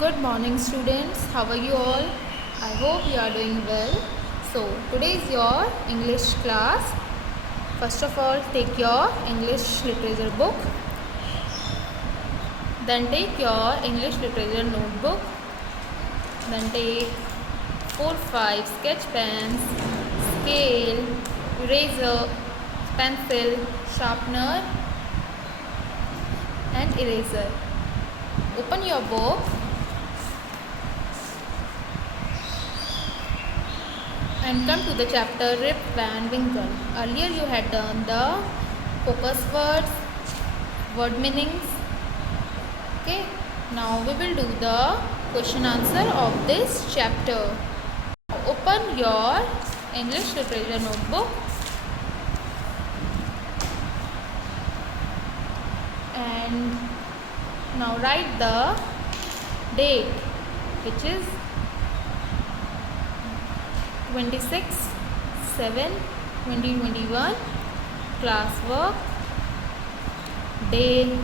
Good morning, students. How are you all? I hope you are doing well. So, today is your English class. First of all, take your English literature book. Then take your English literature notebook. Then take 4-5 sketch pens, scale, eraser, pencil, sharpener, and eraser. Open your book and come to the chapter Rip Van Winkle. Earlier you had done the focus words, word meanings. Okay, now we will do the question answer of this chapter. Open your English literature notebook and now write the date, which is 26/7/2021. Classwork day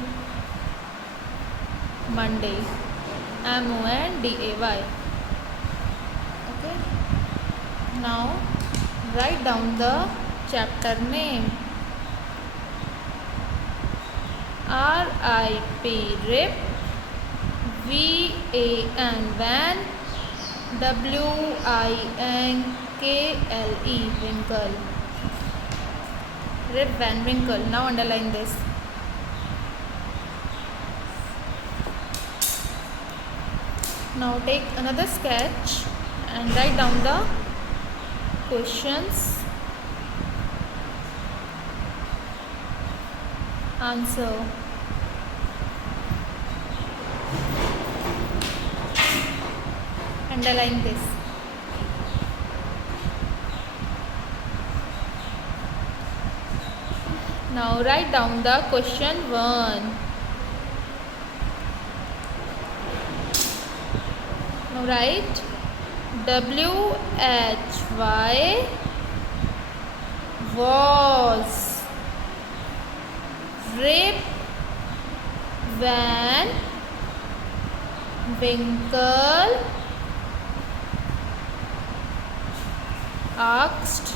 Monday, Monday. Okay, now write down the chapter name. RIP Rip, VAN Van, WINKLE Winkle. Rip Van Winkle. Now underline this. Now take another sketch and write down the questions. Answer. Underline this. Now write down the question 1. Now write WHY was Rip Van Winkle asked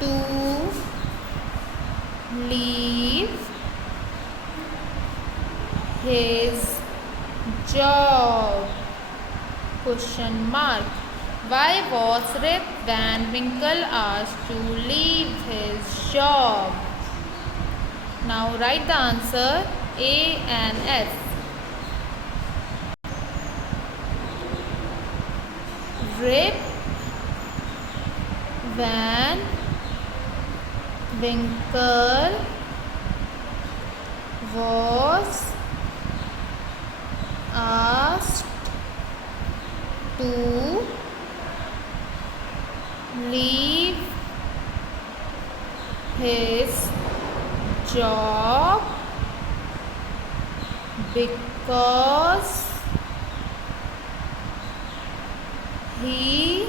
to leave his job? Question mark. Why was Rip Van Winkle asked to leave his job? Now write the answer A and S. Rip Van Winkle was asked to leave his job because he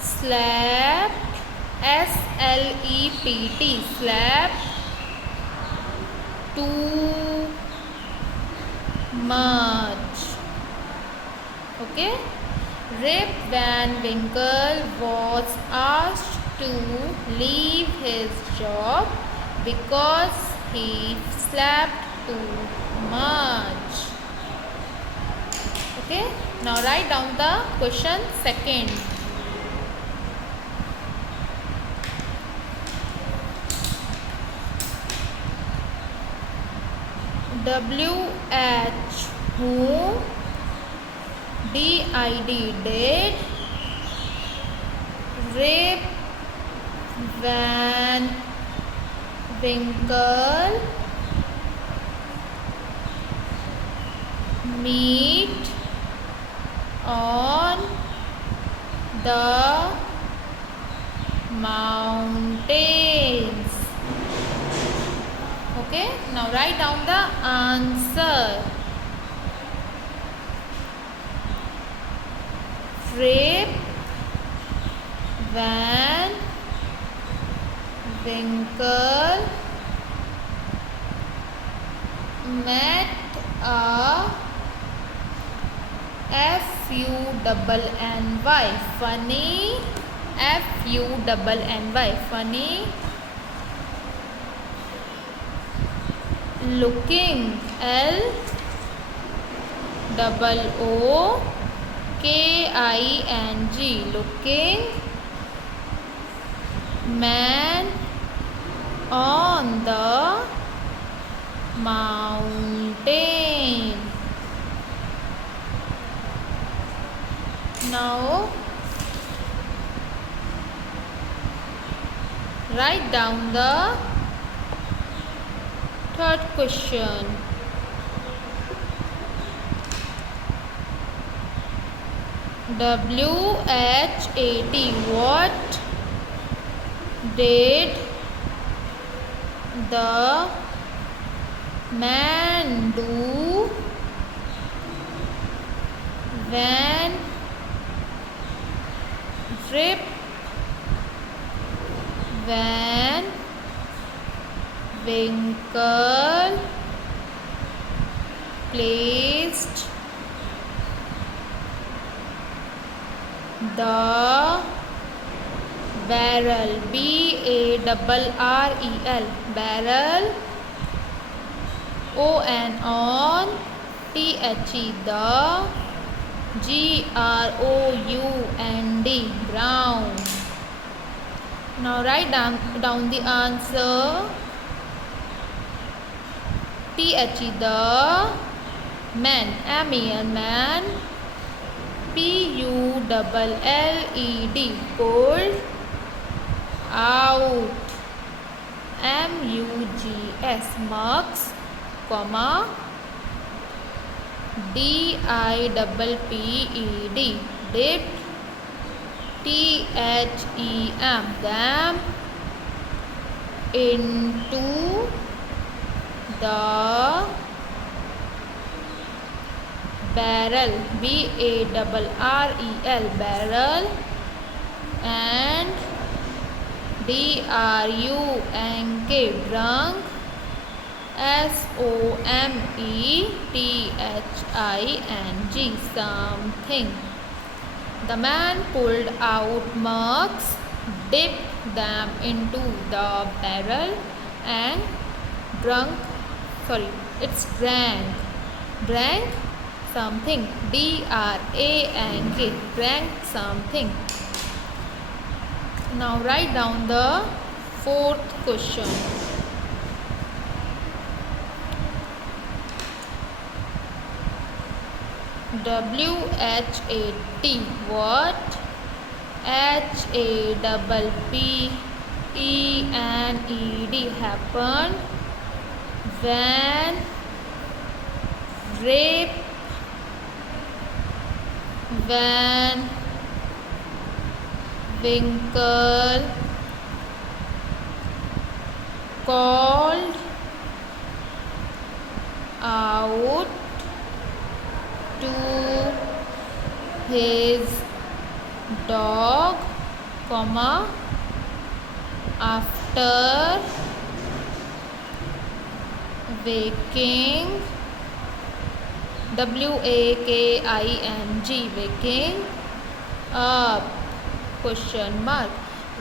slept, SLEPT, slept too much. Okay, Rip Van Winkle was asked to leave his job because he slept too much. Okay, now write down the question 2nd. who did Rip Van Winkle meet on the mountains? Okay, now write down the answer. Rip Van Winkle met a F-U-N-N-Y, funny, F-U-N-N-Y, funny, looking, L-O-O-K-I-N-G, looking, man on the mountain. Now write down the third question. W-H-A-T, what did the man do when Rip Van Winkle placed the barrel, B-A-R-R-E-L, barrel, O-N on T-H-E, the, G-R-O-U-N-D, ground. Now write down the answer. T-H-E, the man, M-E-N, man, P-U-L-L-E-D, pulled out, M-U-G-S, mugs, comma, D-I-P-P-E-D, dipped, T-H-E-M, them, into the barrel, B-A-R-R-E-L, barrel, and D-R-U-N-K, drunk, S-O-M-E-T-H-I-N-G, something. The man pulled out mugs, dipped them into the barrel and drank something, D-R-A-N-K, drank something. Now write down the fourth question. W-H-A-T, what, H-A-P-P-E-N-E-D, happened when Rip Van Winkle called out to his dog, comma, after waking, W-A-K-I-N-G, waking up, question mark.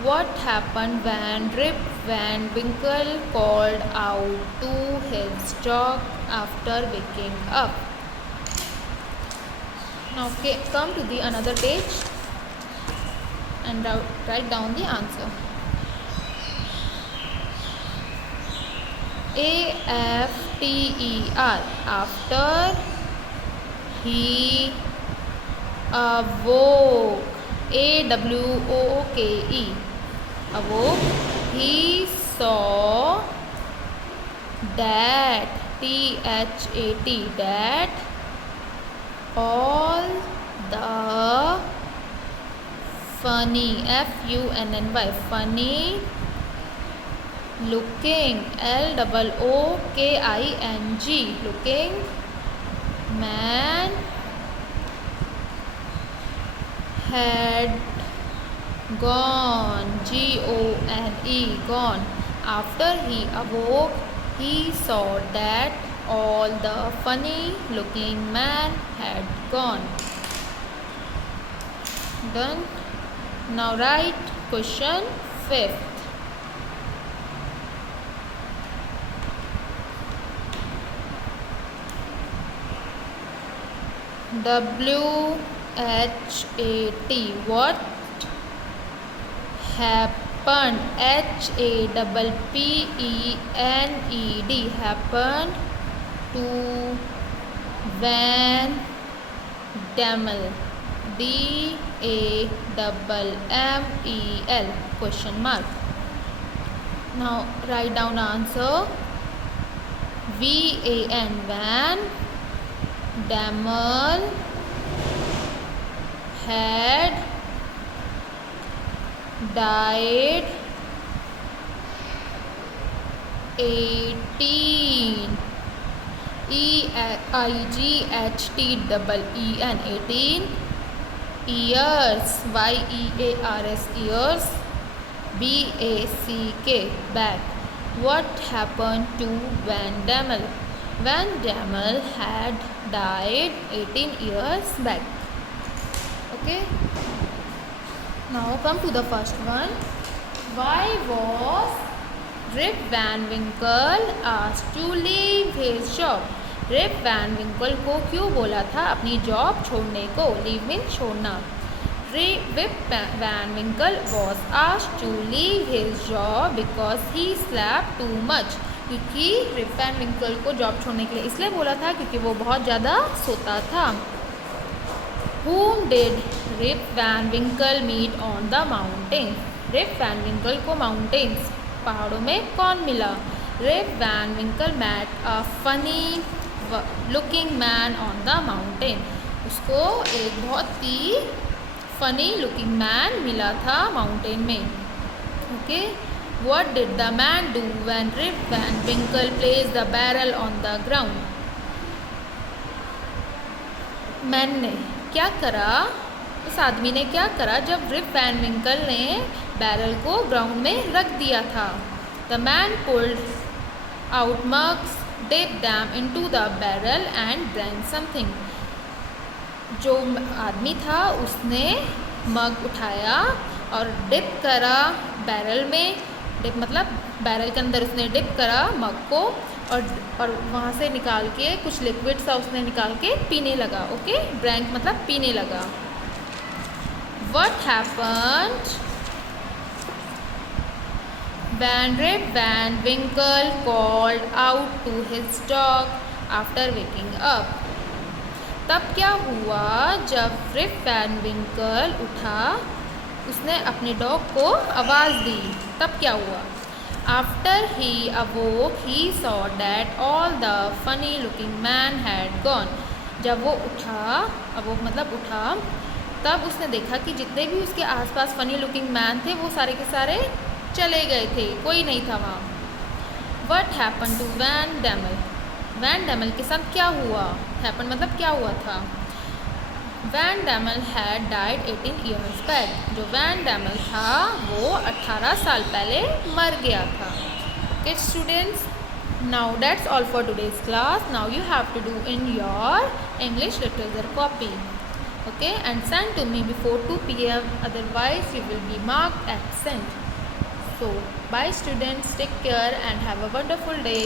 What happened when Rip Van Winkle called out to his dog after waking up? Now come to the another page and write down the answer. A-F-T-E-R, after he awoke, A-W-O-O-K-E, awoke, he saw that, T-H-A-T, that all the funny, F-U-N-N-Y, funny looking, L-O-O-K-I-N-G, looking man had gone, G-O-N-E, gone. After he awoke, he saw that all the funny looking man had gone. Done. Now write question 5th. WHAT. What happened? HAPPENED. Happened to Van Dammel. DAMMEL. Question mark. Now write down answer. VAN. Van Dammel had died 18 years years BACK back. What happened to Van Dammel? Van Dammel had died 18 years back. Okay. Now come to the first one. Why was Rip Van Winkle asked to leave his job? Rip Van Winkle को क्यों बोला था अपनी job छोड़ने को? Leave means छोड़ना. Rip Van Winkle was asked to leave his job because he slept too much. क्योंकि rib van विंकल को जॉब छोड़ने के लिए इसलिए बोला था क्योंकि वो बहुत ज़्यादा सोता था. Whom did Rip Van Winkle meet on the mountain? Rip Van Winkle को माउंटेन्स पहाड़ों में कौन मिला? Rip Van Winkle met a funny looking man on the mountain. उसको एक बहुत ही funny looking man मिला था माउंटेन में. Okay. What did the man do when Rip Van Winkle placed the barrel on the ground? Man ने क्या करा? उस आदमी ने क्या करा जब रिप वैन विंकल ने बैरल को ग्राउंड में रख दिया था? The man pulled out mugs, dipped them into the barrel and drank something. जो आदमी था उसने मग उठाया और डिप करा बैरल में. डिप मतलब बैरल के अंदर उसने डिप करा मग को और वहाँ से निकाल के कुछ लिक्विड सा उसने निकाल के पीने लगा. ओके. ड्रैंक मतलब पीने लगा. What happened when Rip Van Winkle called out to his dog after waking up? तब क्या हुआ जब रिप वैन विंकल उठा उसने अपने डॉग को आवाज़ दी. तब क्या हुआ? After he awoke, he saw that all the funny looking man had gone. जब वो उठा, awoke मतलब उठा, तब उसने देखा कि जितने भी उसके आसपास फनी लुकिंग मैन थे वो सारे के सारे चले गए थे, कोई नहीं था वहाँ. What happened to Van Dammel? Van Dammel के साथ क्या हुआ? हैपन मतलब क्या हुआ था? Van Dammel had died 18 years back. जो वैन डैमल था वो 18 साल पहले मर गया था. Okay students, now that's all for today's class. Now you have to do in your English literature copy. Okay, and send to me before 2 p.m. otherwise you will be marked absent. So bye students, take care and have a wonderful day.